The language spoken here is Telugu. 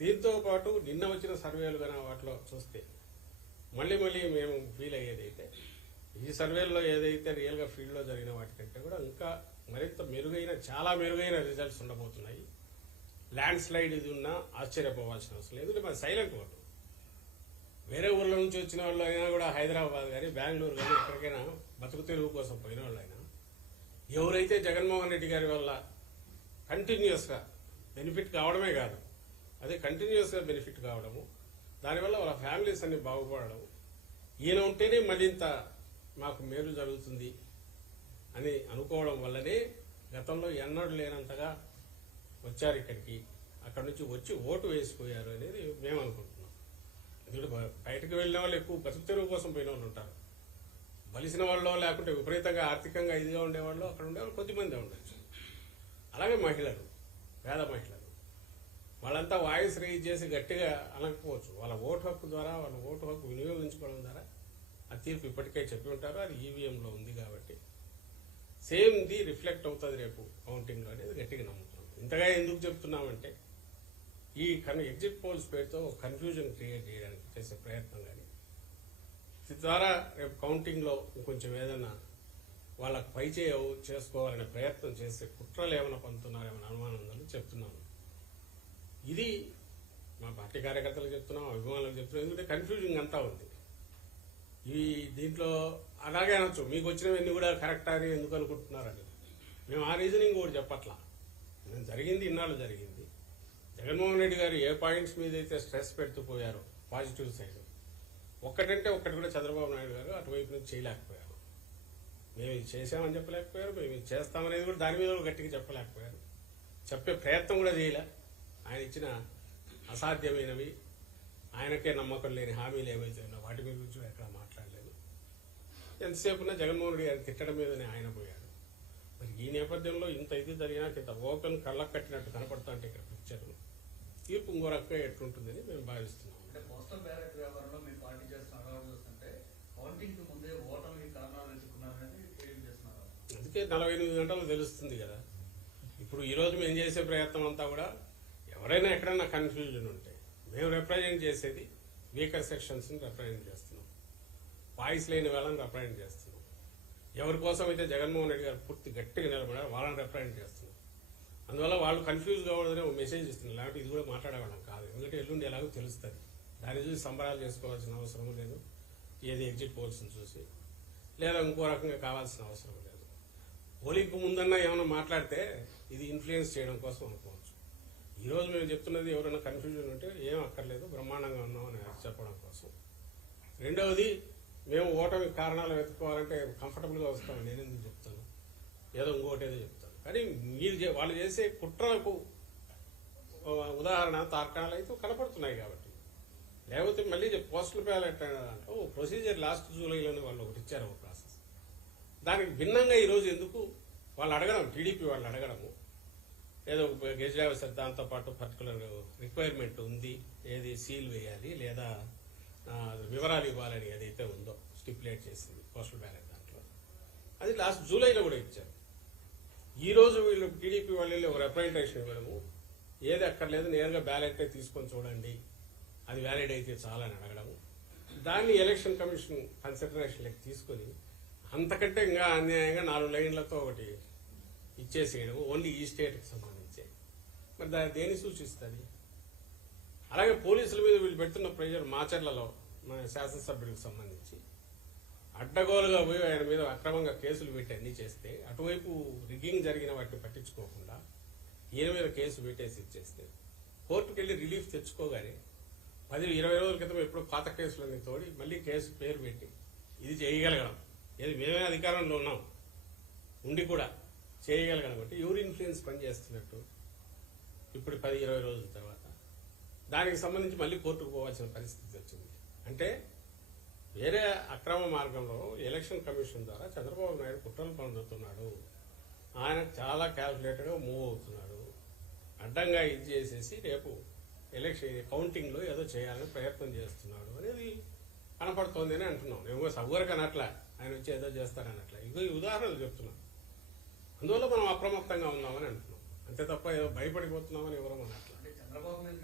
దీంతో పాటు నిన్న వచ్చిన సర్వేలు కానీ వాటిలో చూస్తే మళ్ళీ మేము ఫీల్ అయ్యేదైతే ఈ సర్వేల్లో ఏదైతే రియల్గా ఫీల్డ్లో జరిగిన వాటికంటే కూడా ఇంకా మరింత మెరుగైన చాలా మెరుగైన రిజల్ట్స్ ఉండబోతున్నాయి. ల్యాండ్ స్లైడ్ ఇది ఉన్నా ఆశ్చర్యపోవాల్సిన అవసరం లేదు. ఎందుకంటే మరి సైలెంట్ ఓటు వేరే ఊర్ల నుంచి వచ్చిన వాళ్ళు అయినా కూడా హైదరాబాద్ కానీ బెంగళూరు కానీ ఎక్కడికైనా బతుకు తెరువు కోసం పోయిన వాళ్ళు అయినా ఎవరైతే జగన్మోహన్ రెడ్డి గారి వల్ల కంటిన్యూస్గా బెనిఫిట్ కావడమే కాదు, అదే కంటిన్యూస్గా బెనిఫిట్ కావడము, దానివల్ల వాళ్ళ ఫ్యామిలీస్ అన్ని బాగుపడడం, ఈయన ఉంటేనే మరింత మాకు మేలు జరుగుతుంది అని అనుకోవడం వల్లనే గతంలో ఎన్నడూ లేనంతగా వచ్చారు ఇక్కడికి. అక్కడి నుంచి వచ్చి ఓటు వేసిపోయారు అనేది మేము అనుకుంటున్నాం. ఎందుకంటే బయటకు వెళ్ళిన వాళ్ళు ఎక్కువ బతుకు తెరువు కోసం పోయిన వాళ్ళు ఉంటారు. బలిసిన వాళ్ళు లేకుంటే విపరీతంగా ఆర్థికంగా ఇదిగా ఉండేవాళ్ళు అక్కడ ఉండేవాళ్ళు కొద్దిమంది ఉండొచ్చు. అలాగే మహిళలు, పేద మహిళలు వాళ్ళంతా వాయిస్ రేజ్ చేసి గట్టిగా అనకపోవచ్చు. వాళ్ళ ఓటు హక్కు ద్వారా వాళ్ళ ఓటు హక్కు వినియోగించుకోవడం ద్వారా ఆ తీర్పు ఇప్పటికే చెప్పి ఉంటారు. అది ఈవీఎంలో ఉంది కాబట్టి సేమ్ ది రిఫ్లెక్ట్ అవుతుంది రేపు కౌంటింగ్లో అనేది గట్టిగా నమ్ముతున్నాం. ఇంతగా ఎందుకు చెప్తున్నామంటే ఈ ఎగ్జిట్ పోల్స్ పేరుతో కన్ఫ్యూజన్ క్రియేట్ చేయడానికి చేసే ప్రయత్నం కానీ ద్వారా రేపు కౌంటింగ్లో కొంచెం ఏదైనా వాళ్ళకు పై చేసుకోవాలనే ప్రయత్నం చేసే కుట్రలు ఏమైనా పంతున్నారేమైనా అనుమానం ఉందని చెప్తున్నాను. ఇది మా పార్టీ కార్యకర్తలకు చెప్తున్నాం, అభిమానులకు చెప్తున్నాం. ఎందుకంటే కన్ఫ్యూజింగ్ అంతా ఉంది. ఈ దీంట్లో అలాగే అనొచ్చు, మీకు వచ్చినవన్నీ కూడా కరెక్ట్ అని ఎందుకు అనుకుంటున్నారని. మేము ఆ రీజనింగ్ కూడా చెప్పట్లా. నేను జరిగింది ఇన్నాళ్ళు జరిగింది. జగన్మోహన్ రెడ్డి గారు ఏ పాయింట్స్ మీద అయితే స్ట్రెస్ పెడుతూ పోయారో పాజిటివ్ సైడ్ ఒక్కటంటే ఒక్కటి కూడా చంద్రబాబు నాయుడు గారు అటువైపు నుంచి చేయలేకపోయారు. మేము ఇది చేసామని చెప్పలేకపోయారు, మేము ఇది చేస్తామనేది కూడా దాని మీద గట్టిగా చెప్పలేకపోయారు. చెప్పే ప్రయత్నం కూడా చేయలే. ఆయన ఇచ్చిన అసాధ్యమైనవి, ఆయనకే నమ్మకం లేని హామీలు ఏవైతే ఉన్నా వాటి మీద గురించి ఎక్కడ మాట్లాడలేదు. ఎంతసేపు ఉన్నా జగన్మోహన్ రెడ్డి గారిని తిట్టడం మీదనే ఆయన పోయాడు. మరి ఈ నేపథ్యంలో ఇంత ఇది జరిగినా ఇంత ఓపెన్ కళ్ళకు కట్టినట్టు కనపడతా అంటే ఇక్కడ పిక్చర్ తీర్పు ఇంకో రకంగా ఎట్లుంటుందని మేము భావిస్తున్నాం. అంటే పోస్టల్ బ్యాలెట్ వ్యవహారంలో మీ పార్టీ చేస్తున్న అలవాటు చూస్తుంటే కౌంటింగ్ ముందే ఓటమి కారణాలు వెతుకున్నారనేది తెలియజేస్తున్నారు. అందుకే 48 గంటలు తెలుస్తుంది కదా. ఇప్పుడు ఈ రోజు మేము చేసే ప్రయత్నం అంతా కూడా ఎవరైనా ఎక్కడైనా కన్ఫ్యూజన్ ఉంటే మేము రిప్రజెంట్ చేసేది వీకర్ సెక్షన్స్ని రిప్రజెంట్ చేస్తున్నాం, వాయిస్ లేని వాళ్ళని రిప్రజెంట్ చేస్తున్నాం. ఎవరి కోసం అయితే జగన్మోహన్ రెడ్డి గారు పూర్తి గట్టిగా నిలబడారు వాళ్ళని రిప్రజెంట్ చేస్తున్నాం. అందువల్ల వాళ్ళు కన్ఫ్యూజ్ కావడదని ఒక మెసేజ్ ఇస్తున్నారు. లేకపోతే ఇది కూడా మాట్లాడేవాళ్ళం కాదు. ఎందుకంటే ఎల్లుండి ఎలాగో తెలుస్తుంది. దాన్ని చూసి సంబరాలు చేసుకోవాల్సిన అవసరం లేదు. ఏది ఎగ్జిట్ పోల్స్ని చూసి లేదా ఇంకో రకంగా కావాల్సిన అవసరం లేదు. పోలింగ్కు ముందన్నా ఏమైనా మాట్లాడితే ఇది ఇన్ఫ్లుయెన్స్ చేయడం కోసం అనుకోవచ్చు. ఈరోజు మేము చెప్తున్నది ఎవరైనా కన్ఫ్యూజన్ ఉంటే ఏం అక్కర్లేదు, బ్రహ్మాండంగా ఉన్నామని చెప్పడం కోసం. రెండవది, మేము ఓటమి కారణాలు వెతుక్కోవాలంటే కంఫర్టబుల్గా వస్తామని నేను ఎందుకు చెప్తాను, ఏదో ఇంకోటి ఏదో చెప్తాను. కానీ మీరు వాళ్ళు చేసే కుట్రలకు ఉదాహరణ తార్కాణాలు అయితే కనపడుతున్నాయి కాబట్టి. లేకపోతే మళ్ళీ పోస్టల్ బ్యాలెట్ దాంట్లో ప్రొసీజర్ లాస్ట్ జూలైలోనే వాళ్ళు ఒకటి ఇచ్చారు ఒక ప్రాసెస్. దానికి భిన్నంగా ఈరోజు ఎందుకు వాళ్ళు అడగడం, టీడీపీ వాళ్ళు అడగడము ఏదో గెజిట్ దాంతో పాటు పర్టికులర్ రిక్వైర్మెంట్ ఉంది, ఏది సీల్ వేయాలి లేదా వివరాలు ఇవ్వాలని ఏదైతే ఉందో స్టిపులేట్ చేసింది పోస్టల్ బ్యాలెట్ దాంట్లో, అది లాస్ట్ జూలైలో కూడా ఇచ్చారు. ఈ రోజు వీళ్ళు టీడీపీ వాళ్ళు ఒక రిప్రజెంటేషన్ ఇవ్వడము, ఏది అక్కర్లేదు నేరుగా బ్యాలెట్ తీసుకొని చూడండి అది వ్యాలిడ్ అయితే చాలని అడగడము, దాన్ని ఎలక్షన్ కమిషన్ కన్సిడరేషన్లోకి తీసుకొని అంతకంటే ఇంకా అన్యాయంగా 4 లైన్లతో ఒకటి ఇచ్చేసేయడం ఓన్లీ ఈ స్టేట్కి సంబంధించి. మరి దాన్ని దేన్ని సూచిస్తుంది? అలాగే పోలీసుల మీద వీళ్ళు పెడుతున్న ప్రెజర్ మాచర్లలో మన శాసనసభ్యుడికి సంబంధించి అడ్డగోలుగా పోయి ఆయన మీద అక్రమంగా కేసులు పెట్టి అన్ని చేస్తే, అటువైపు రిగ్గింగ్ జరిగిన వాటిని పట్టించుకోకుండా ఈయన మీద కేసు పెట్టేసి ఇచ్చేస్తే, కోర్టుకు వెళ్ళి రిలీఫ్ తెచ్చుకోగానే 10-20 రోజుల క్రితం ఎప్పుడు పాత కేసులన్నీ తోడి మళ్ళీ కేసు పేరు పెట్టి ఇది చేయగలగడం, ఏది మేమే అధికారంలో ఉన్నాం ఉండి కూడా చేయగలగడం అంటే ఎవరు ఇన్ఫ్లుయెన్స్ పనిచేస్తున్నట్టు. ఇప్పుడు 10-20 రోజుల తర్వాత దానికి సంబంధించి మళ్ళీ కోర్టుకు పోవాల్సిన పరిస్థితి వచ్చింది. అంటే వేరే అక్రమ మార్గంలో ఎలక్షన్ కమిషన్ ద్వారా చంద్రబాబు నాయుడు కుట్రలు పొందుతున్నాడు. ఆయన చాలా క్యాల్కులేటెడ్గా మూవ్ అవుతున్నాడు. అడ్డంగా ఇది చేసేసి రేపు ఎలక్షన్ కౌంటింగ్లో ఏదో చేయాలని ప్రయత్నం చేస్తున్నాడు అనేది కనపడుతోంది అని అంటున్నాం. నేను సవ్వరకు అనట్లా, ఆయన వచ్చి ఏదో చేస్తారనట్లా. ఇగో ఈ ఉదాహరణలు చెప్తున్నాం. అందువల్ల మనం అప్రమత్తంగా ఉన్నామని అంటున్నాం. అంతే తప్ప ఏదో భయపడిపోతున్నామని ఎవరో అనట్లా. చంద్రబాబు మీద